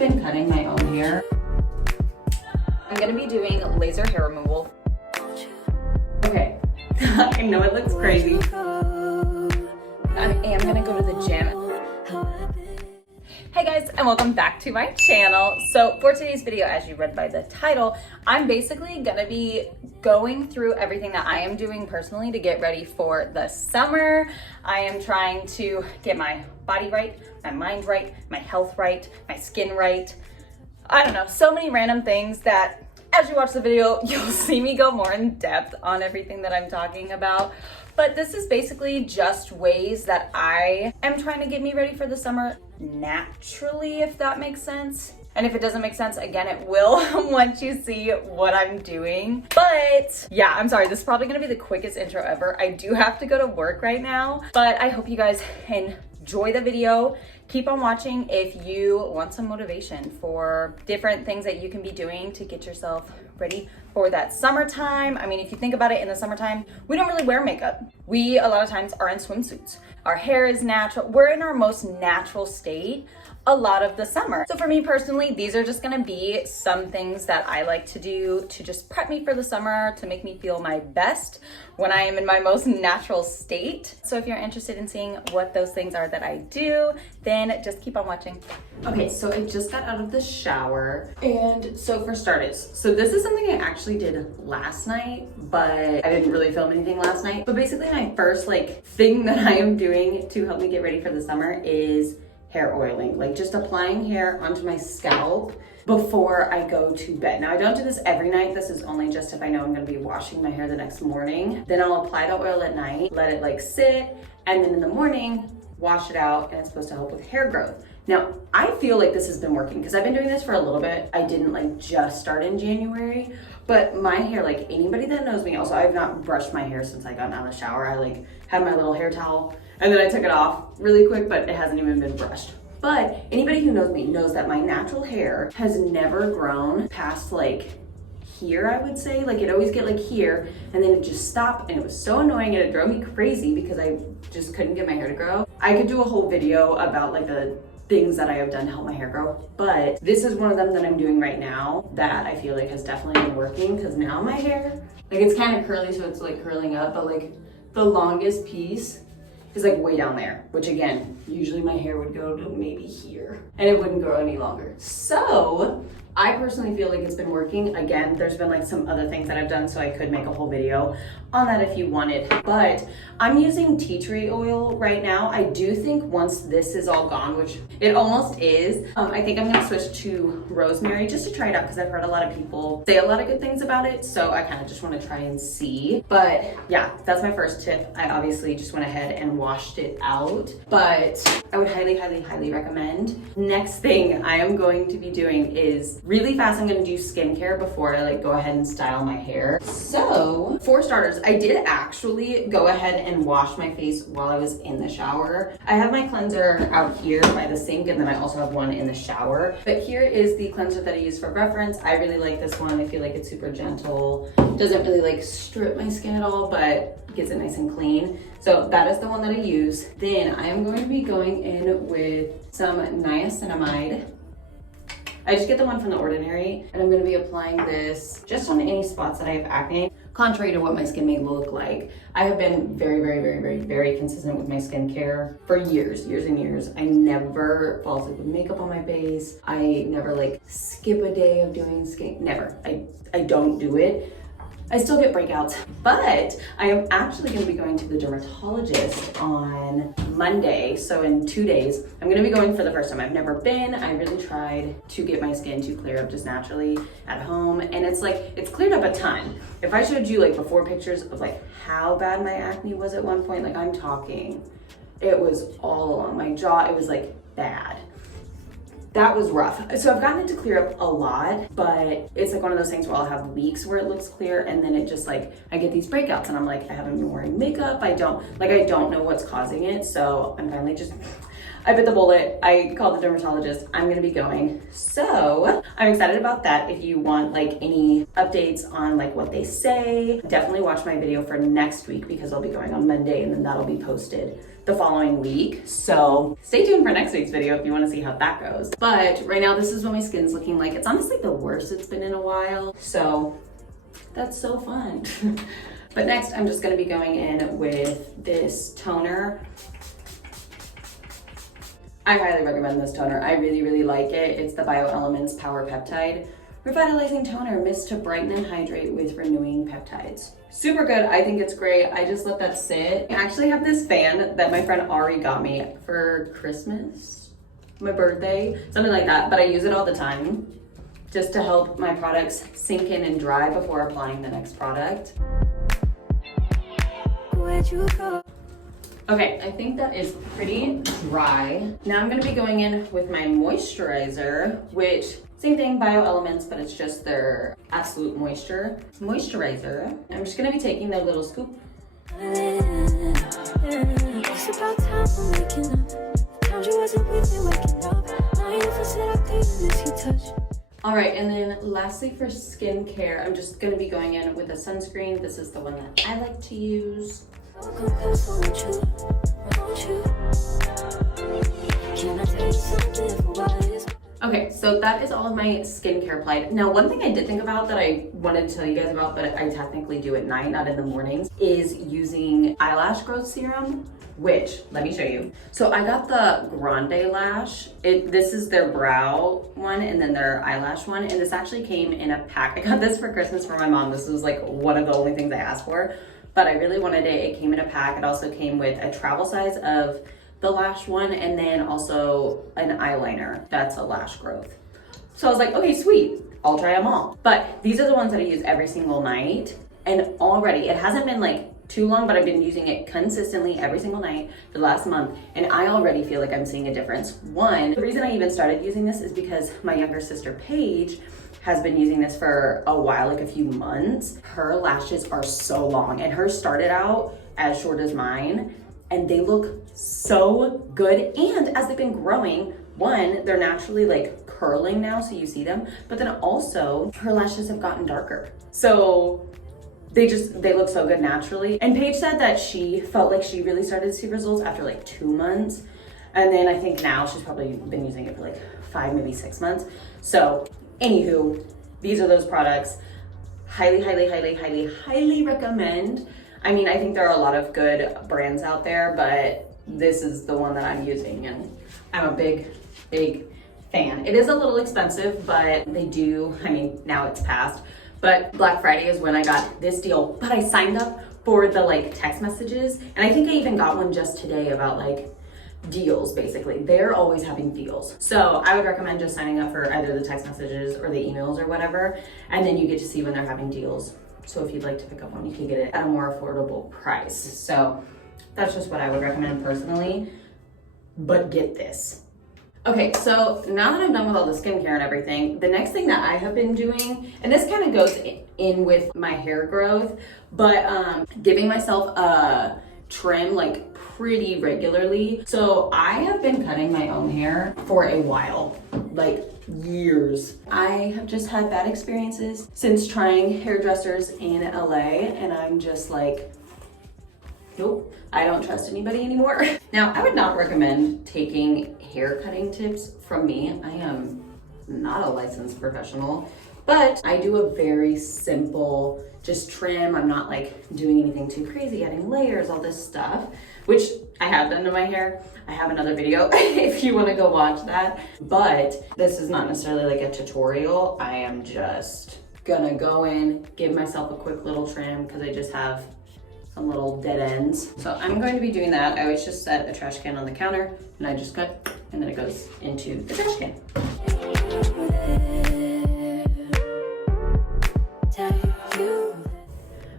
been cutting my own hair. I'm gonna be doing laser hair removal. Okay, I know it looks crazy. I am gonna go to the gym. Hey guys, and welcome back to my channel. So for today's video, as you read by the title, I'm basically gonna be going through everything that I am doing personally to get ready for the summer. I am trying to get my body right, my mind right, my health right, my skin right. I don't know, so many random things that as you watch the video, you'll see me go more in depth on everything that I'm talking about. But this is basically just ways that I am trying to get me ready for the summer naturally, if that makes sense. And if it doesn't make sense, again, it will once you see what I'm doing. But yeah, I'm sorry, this is probably gonna be the quickest intro ever. I do have to go to work right now, but I hope you guys enjoy the video. Keep on watching if you want some motivation for different things that you can be doing to get yourself ready for that summertime. I mean, if you think about it, in the summertime, we don't really wear makeup. We, a lot of times, are in swimsuits. Our hair is natural. We're in our most natural state a lot of the summer. So for me personally, these are just gonna be some things that I like to do to just prep me for the summer, to make me feel my best when I am in my most natural state. So if you're interested in seeing what those things are that I do, then just keep on watching. Okay, so I just got out of the shower. And so for starters, so this is something I actually did last night, but I didn't really film anything last night. But basically my first thing that I am doing to help me get ready for the summer is hair oiling, like just applying hair onto my scalp before I go to bed. Now I don't do this every night. This is only just if I know I'm gonna be washing my hair the next morning. Then I'll apply the oil at night, let it sit, and then in the morning, wash it out, and it's supposed to help with hair growth. Now, I feel like this has been working because I've been doing this for a little bit. I didn't just start in January, but my hair, anybody that knows me, also I've not brushed my hair since I got out of the shower. I had my little hair towel and then I took it off really quick, but it hasn't even been brushed. But anybody who knows me knows that my natural hair has never grown past here, I would say. It always get here and then it just stopped, and it was so annoying and it drove me crazy because I just couldn't get my hair to grow. I could do a whole video about the things that I have done to help my hair grow, but this is one of them that I'm doing right now that I feel has definitely been working, because now my hair, it's kind of curly, so it's curling up, but the longest piece is way down there, which again, usually my hair would go to maybe here and it wouldn't grow any longer. So I personally feel it's been working. Again, there's been some other things that I've done, so I could make a whole video on that if you wanted, but I'm using tea tree oil right now. I do think once this is all gone, which it almost is, I think I'm gonna switch to rosemary just to try it out, because I've heard a lot of people say a lot of good things about it, so I kind of just want to try and see. But yeah, that's my first tip. I obviously just went ahead and washed it out, but I would highly, highly, highly recommend. Next thing I am going to be doing is really fast, I'm gonna do skincare before I go ahead and style my hair. So for starters, I did actually go ahead and wash my face while I was in the shower. I have my cleanser out here by the sink, and then I also have one in the shower. But here is the cleanser that I use for reference. I really like this one. I feel it's super gentle. Doesn't really strip my skin at all, but gets it nice and clean. So that is the one that I use. Then I am going to be going in with some niacinamide. I just get the one from The Ordinary, and I'm going to be applying this just on any spots that I have acne. Contrary to what my skin may look like, I have been very, very, very, very, very consistent with my skincare for years and years. I never fall asleep with makeup on my face. I never skip a day of doing skin. Never. I don't do it. I still get breakouts, but I am actually going to be going to the dermatologist on Monday. So in 2 days, I'm going to be going for the first time. I've never been. I really tried to get my skin to clear up just naturally at home, and it's cleared up a ton. If I showed you before pictures of how bad my acne was at one point, I'm talking, it was all along my jaw. It was bad. That was rough. So I've gotten it to clear up a lot, but it's one of those things where I'll have weeks where it looks clear, and then it just I get these breakouts, and I'm I haven't been wearing makeup. I don't know what's causing it. So I'm finally I bit the bullet. I called the dermatologist. I'm gonna be going. So I'm excited about that. If you want like any updates on like what they say, definitely watch my video for next week because I'll be going on Monday and then that'll be posted the following week. So stay tuned for next week's video if you want to see how that goes. But right now, this is what my skin's looking like. It's honestly the worst it's been in a while. So that's so fun. But next, I'm just going to be going in with this toner. I highly recommend this toner. I really, really like it. It's the BioElements Power Peptide Revitalizing Toner, mist to brighten and hydrate with renewing peptides. Super good. I think it's great. I just let that sit. I actually have this fan that my friend Ari got me for Christmas, my birthday, something like that. But I use it all the time just to help my products sink in and dry before applying the next product. Where'd you go? Okay, I think that is pretty dry. Now I'm gonna be going in with my moisturizer, which same thing, BioElements, but it's just their absolute moisturizer. I'm just gonna be taking their little scoop. It's about time for waking up. Times you wasn't with me waking up. Now you feel said I couldn't miss your touch. All right, and then lastly for skincare, I'm just gonna be going in with a sunscreen. This is the one that I like to use. Okay, so that is all of my skincare applied. Now, one thing I did think about that I wanted to tell you guys about, but I technically do at night, not in the mornings, is using eyelash growth serum, which, let me show you. So I got the Grande Lash. This is their brow one and then their eyelash one. And this actually came in a pack. I got this for Christmas for my mom. This was like one of the only things I asked for, but I really wanted it. It came in a pack. It also came with a travel size of the lash one and then also an eyeliner that's a lash growth. So I was like, okay, sweet, I'll try them all. But these are the ones that I use every single night. And already, it hasn't been like too long, but I've been using it consistently every single night for the last month. And I already feel like I'm seeing a difference. One, the reason I even started using this is because my younger sister, Paige, has been using this for a while, like a few months. Her lashes are so long and hers started out as short as mine and they look so good. And as they've been growing, one, they're naturally like curling now, so you see them, but then also her lashes have gotten darker. So they look so good naturally. And Paige said that she felt like she really started to see results after like 2 months. And then I think now she's probably been using it for like 5, maybe 6 months. So anywho, these are those products. Highly, highly, highly, highly, highly recommend. I mean, I think there are a lot of good brands out there, but this is the one that I'm using and I'm a big, big fan. It is a little expensive, but they do, I mean, now it's past, but Black Friday is when I got this deal, but I signed up for the like text messages. And I think I even got one just today about like deals, basically. They're always having deals. So I would recommend just signing up for either the text messages or the emails or whatever. And then you get to see when they're having deals. So if you'd like to pick up one, you can get it at a more affordable price. So that's just what I would recommend personally, but get this. Okay, so now that I'm done with all the skincare and everything, the next thing that I have been doing, and this kind of goes in with my hair growth, but giving myself a trim like pretty regularly. So I have been cutting my own hair for a while, like years. I have just had bad experiences since trying hairdressers in LA, and I'm just like, nope, I don't trust anybody anymore. Now, I would not recommend taking hair cutting tips from me. I am not a licensed professional, but I do a very simple, just trim. I'm not like doing anything too crazy, adding layers, all this stuff, which I have done to my hair. I have another video if you want to go watch that, but this is not necessarily like a tutorial. I am just gonna go in, give myself a quick little trim because I just have some little dead ends. So I'm going to be doing that. I always just set a trash can on the counter and I just cut and then it goes into the trash can.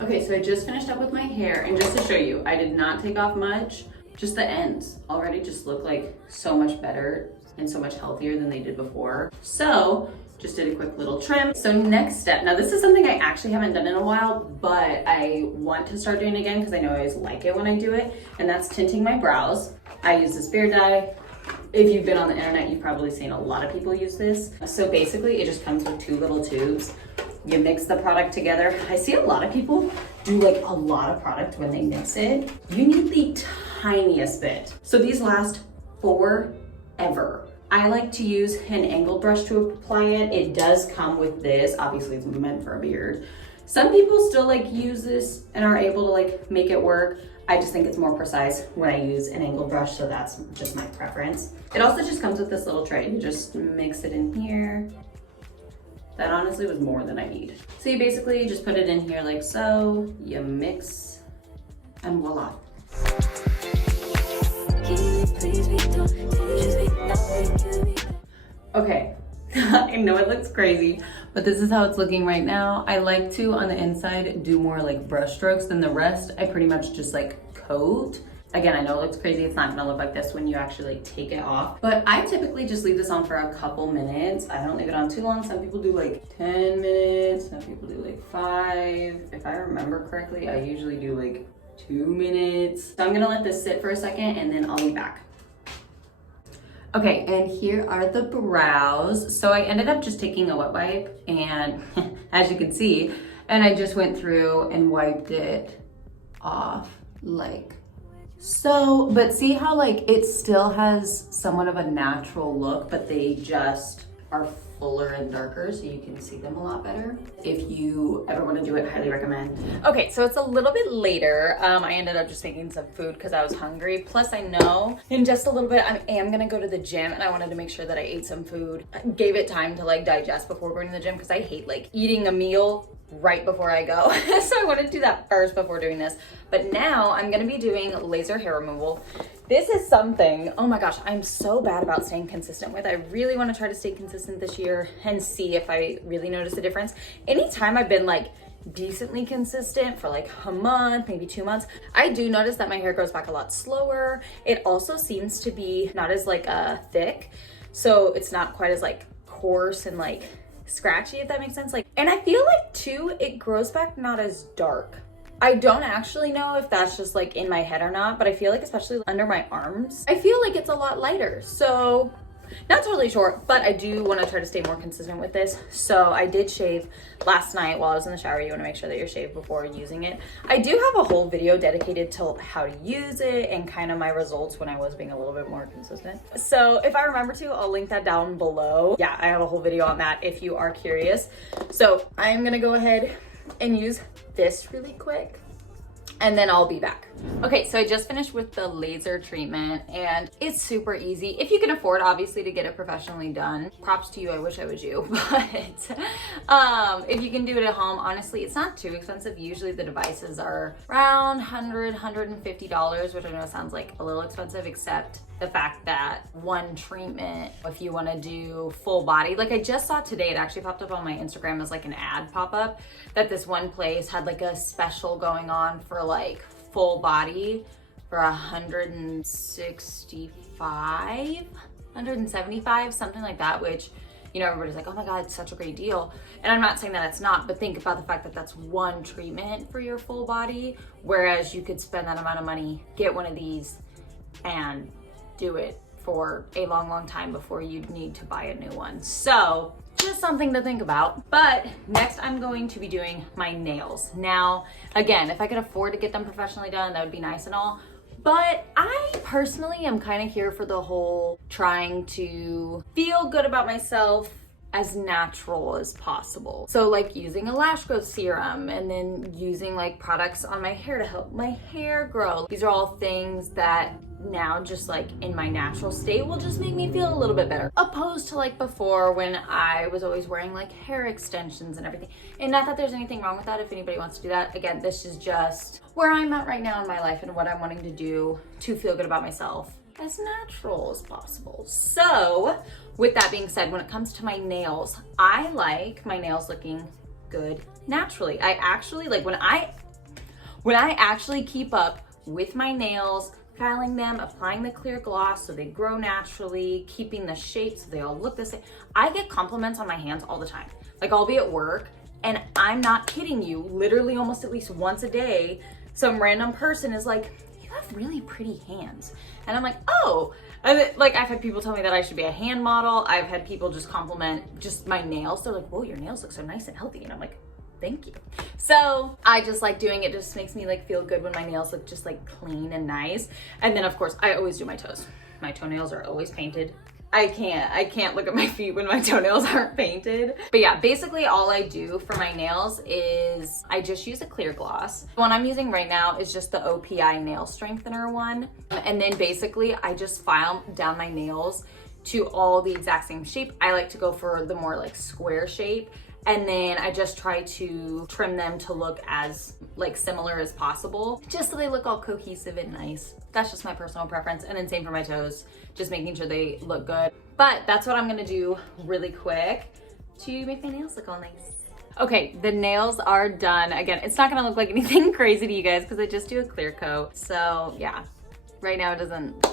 Okay, so I just finished up with my hair, and just to show you, I did not take off much. Just the ends already just look like so much better and so much healthier than they did before. So just did a quick little trim. So next step, now this is something I actually haven't done in a while, but I want to start doing again because I know I always like it when I do it, and that's tinting my brows. I use this beard dye. If you've been on the internet, you've probably seen a lot of people use this. So basically it just comes with 2 little tubes. You mix the product together. I see a lot of people do like a lot of product when they mix it. You need the tiniest bit. So these last forever. I like to use an angled brush to apply it. It does come with this. Obviously it's meant for a beard. Some people still like use this and are able to like make it work. I just think it's more precise when I use an angled brush, so that's just my preference. It also just comes with this little tray. You just mix it in here. That honestly was more than I need. So you basically just put it in here like so, you mix, and voila. Okay, I know it looks crazy, but this is how it's looking right now. I like to, on the inside, do more like brush strokes than the rest. I pretty much just like coat. Again, I know it looks crazy. It's not gonna look like this when you actually like take it off, but I typically just leave this on for a couple minutes. I don't leave it on too long. Some people do like 10 minutes, some people do like 5. If I remember correctly, I usually do like 2 minutes. So I'm gonna let this sit for a second and then I'll be back. Okay, and here are the brows. So I ended up just taking a wet wipe and as you can see, and I just went through and wiped it off like so. But see how like it still has somewhat of a natural look, but they just are fuller and darker so you can see them a lot better. If you ever want to do it, highly recommend. Okay, so it's a little bit later. I ended up just making some food because I was hungry. Plus I know in just a little bit I am gonna go to the gym and I wanted to make sure that I ate some food. I gave it time to like digest before going to the gym because I hate like eating a meal right before I go. So I wanted to do that first before doing this. But now I'm gonna be doing laser hair removal. This is something, oh my gosh, I'm so bad about staying consistent with. I really want to try to stay consistent this year and see if I really notice a difference. Anytime I've been like decently consistent for like a month, maybe 2 months, I do notice that my hair grows back a lot slower. It also seems to be not as like thick. So it's not quite as like coarse and like scratchy, if that makes sense. Like, and I feel like too, it grows back not as dark. I don't actually know if that's just like in my head or not, but I feel like especially under my arms, I feel like it's a lot lighter. So not totally sure, but I do want to try to stay more consistent with this. So I did shave last night while I was in the shower. You want to make sure that you're shaved before using it. I do have a whole video dedicated to how to use it and kind of my results when I was being a little bit more consistent. So if I remember to, I'll link that down below. Yeah, I have a whole video on that if you are curious. So I'm going to go ahead and use this really quick and then I'll be back. Okay, so I just finished with the laser treatment and it's super easy. If you can afford, obviously, to get it professionally done, props to you, I wish I was you. But if you can do it at home, honestly, it's not too expensive. Usually the devices are around $100, $150, which I know sounds like a little expensive, except the fact that one treatment, if you wanna do full body, like I just saw today, it actually popped up on my Instagram as like an ad pop up, that this one place had like a special going on for like full body for 165, 175, something like that, which, you know, everybody's like, oh my God, it's such a great deal. And I'm not saying that it's not, but think about the fact that that's one treatment for your full body, whereas you could spend that amount of money, get one of these and do it for a long, long time before you'd need to buy a new one. So just something to think about. But next I'm going to be doing my nails. Now, again, if I could afford to get them professionally done, that would be nice and all. But I personally am kind of here for the whole trying to feel good about myself as natural as possible. So like using a lash growth serum and then using like products on my hair to help my hair grow. These are all things that now just like in my natural state will just make me feel a little bit better, opposed to like before when I was always wearing like hair extensions and everything. And not that there's anything wrong with that if anybody wants to do that. Again, this is just where I'm at right now in my life and what I'm wanting to do to feel good about myself as natural as possible. So with that being said, when it comes to my nails, I like my nails looking good naturally. I actually like when I actually keep up with my nails, filing them, applying the clear gloss so they grow naturally, keeping the shape so they all look the same. I get compliments on my hands all the time. Like I'll be at work and I'm not kidding you, literally almost at least once a day, some random person is like, you you have really pretty hands. And I'm like, oh, and like I've had people tell me that I should be a hand model. I've had people just compliment just my nails. They're like, whoa, your nails look so nice and healthy. And I'm like, thank you. So I just like doing it. Just makes me like feel good when my nails look just like clean and nice. And then of course I always do my toes. My toenails are always painted. I can't look at my feet when my toenails aren't painted. But yeah, basically all I do for my nails is I just use a clear gloss. The one I'm using right now is just the OPI nail strengthener one. And then basically I just file down my nails to all the exact same shape. I like to go for the more like square shape. And then I just try to trim them to look as like similar as possible, just so they look all cohesive and nice. That's just my personal preference. And then same for my toes, just making sure they look good. But that's what I'm gonna do really quick to make my nails look all nice. Okay, the nails are done. Again, it's not gonna look like anything crazy to you guys because I just do a clear coat. So yeah, right now it doesn't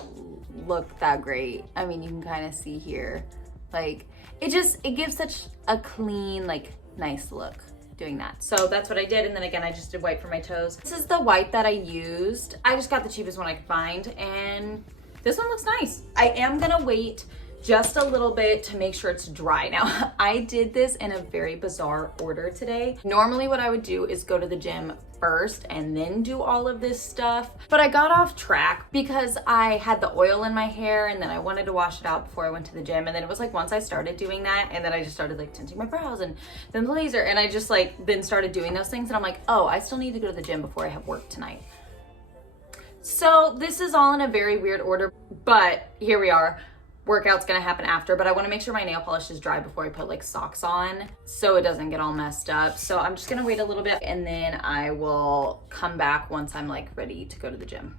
look that great. I mean, you can kind of see here, like, it gives such a clean, like, nice look doing that. So that's what I did. And then again, I just did white for my toes. This is the white that I used. I just got the cheapest one I could find, and this one looks nice. I am gonna wait just a little bit to make sure it's dry. Now, I did this in a very bizarre order today. Normally what I would do is go to the gym first and then do all of this stuff. But I got off track because I had the oil in my hair and then I wanted to wash it out before I went to the gym. And then it was like once I started doing that, and then I just started like tinting my brows and then the laser, and I just like then started doing those things, and I'm like, oh, I still need to go to the gym before I have work tonight. So this is all in a very weird order, but here we are. Workout's gonna happen after, but I wanna make sure my nail polish is dry before I put like socks on so it doesn't get all messed up. So I'm just gonna wait a little bit and then I will come back once I'm like ready to go to the gym.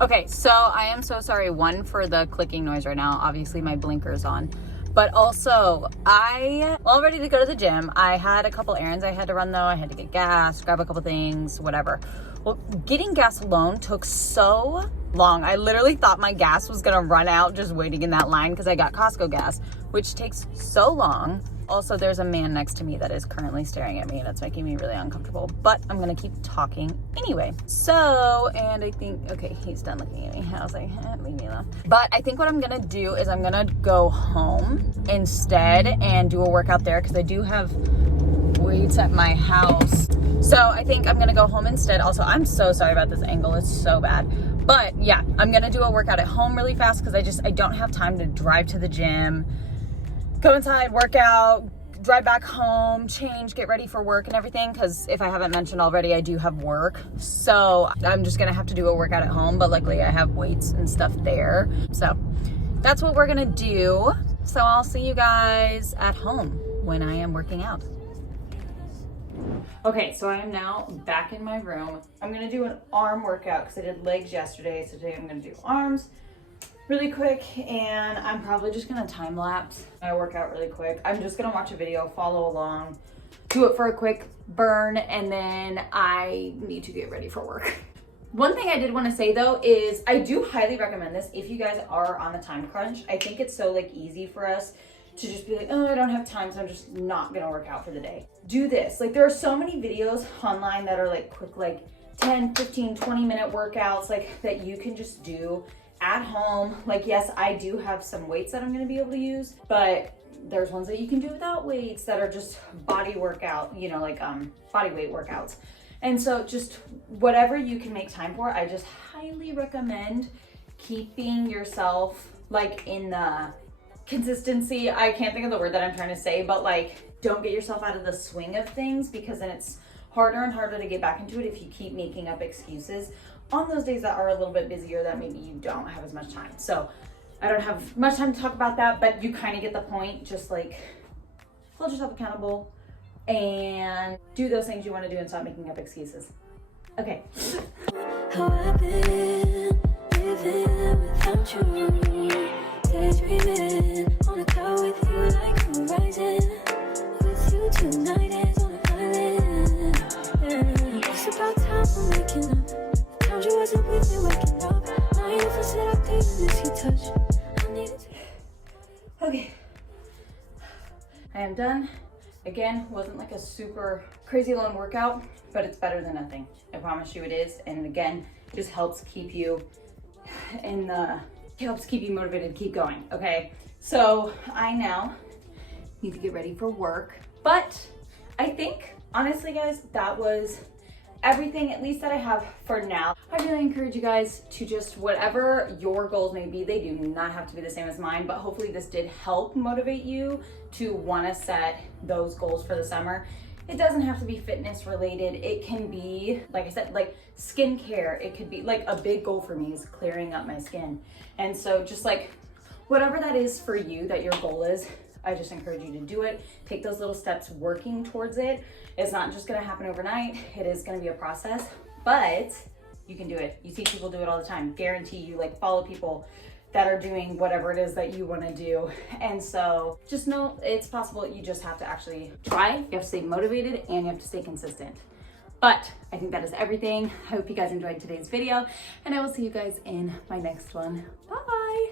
Okay, so I am so sorry, one, for the clicking noise right now. Obviously my blinker's on. But also, all ready to go to the gym. I had a couple errands I had to run though. I had to get gas, grab a couple things, whatever. Well, getting gas alone took so long. I literally thought my gas was gonna run out just waiting in that line because I got Costco gas, which takes so long. Also, there's a man next to me that is currently staring at me and it's making me really uncomfortable, but I'm gonna keep talking anyway. So, and I think, okay, he's done looking at me. I was like, leave me alone. But I think what I'm gonna do is I'm gonna go home instead and do a workout there because I do have weights at my house. So I think I'm gonna go home instead. Also, I'm so sorry about this angle, it's so bad. But yeah, I'm gonna do a workout at home really fast because I don't have time to drive to the gym, go inside, work out, drive back home, change, get ready for work and everything. Because if I haven't mentioned already, I do have work. So I'm just gonna have to do a workout at home, but luckily I have weights and stuff there. So that's what we're gonna do. So I'll see you guys at home when I am working out. Okay, so I am now back in my room. I'm gonna do an arm workout because I did legs yesterday. So today I'm gonna do arms really quick, and I'm probably just gonna time lapse my workout really quick. I'm just gonna watch a video, follow along, do it for a quick burn, and then I need to get ready for work. One thing I did want to say though is I do highly recommend this if you guys are on a time crunch. I think it's so like easy for us to just be like, oh, I don't have time, so I'm just not gonna work out for the day. Do this. Like, there are so many videos online that are like quick, like 10, 15, 20-minute workouts like that you can just do at home. Like, yes, I do have some weights that I'm gonna be able to use, but there's ones that you can do without weights that are just body workout, you know, like body weight workouts. And so just whatever you can make time for, I just highly recommend keeping yourself like in the consistency. I can't think of the word that I'm trying to say, but like, don't get yourself out of the swing of things, because then it's harder and harder to get back into it if you keep making up excuses on those days that are a little bit busier, that maybe you don't have as much time. So I don't have much time to talk about that, but you kind of get the point. Just like hold yourself accountable and do those things you want to do and stop making up excuses. Okay. How I've been living without you. Daydreaming on a cloud with you like a horizon. With you tonight is on an island. Yeah. It's about time for making up. Told you wasn't with me waking up. Now you feel said I couldn't miss your touch. I needed to. Okay. I am done. Again, wasn't like a super crazy long workout, but it's better than nothing. I promise you it is. And again, just helps keep you motivated to keep going, okay? So I now need to get ready for work, but I think, honestly guys, that was everything, at least that I have for now. I really encourage you guys to just, whatever your goals may be, they do not have to be the same as mine, but hopefully this did help motivate you to want to set those goals for the summer. It doesn't have to be fitness related. It can be, like I said, like skincare. It could be like a big goal for me is clearing up my skin. And so just like whatever that is for you, that your goal is, I just encourage you to do it. Take those little steps working towards it. It's not just gonna happen overnight. It is gonna be a process, but you can do it. You see people do it all the time. Guarantee you, like, follow people that are doing whatever it is that you wanna do. And so just know it's possible. You just have to actually try. You have to stay motivated and you have to stay consistent. But I think that is everything. I hope you guys enjoyed today's video and I will see you guys in my next one. Bye.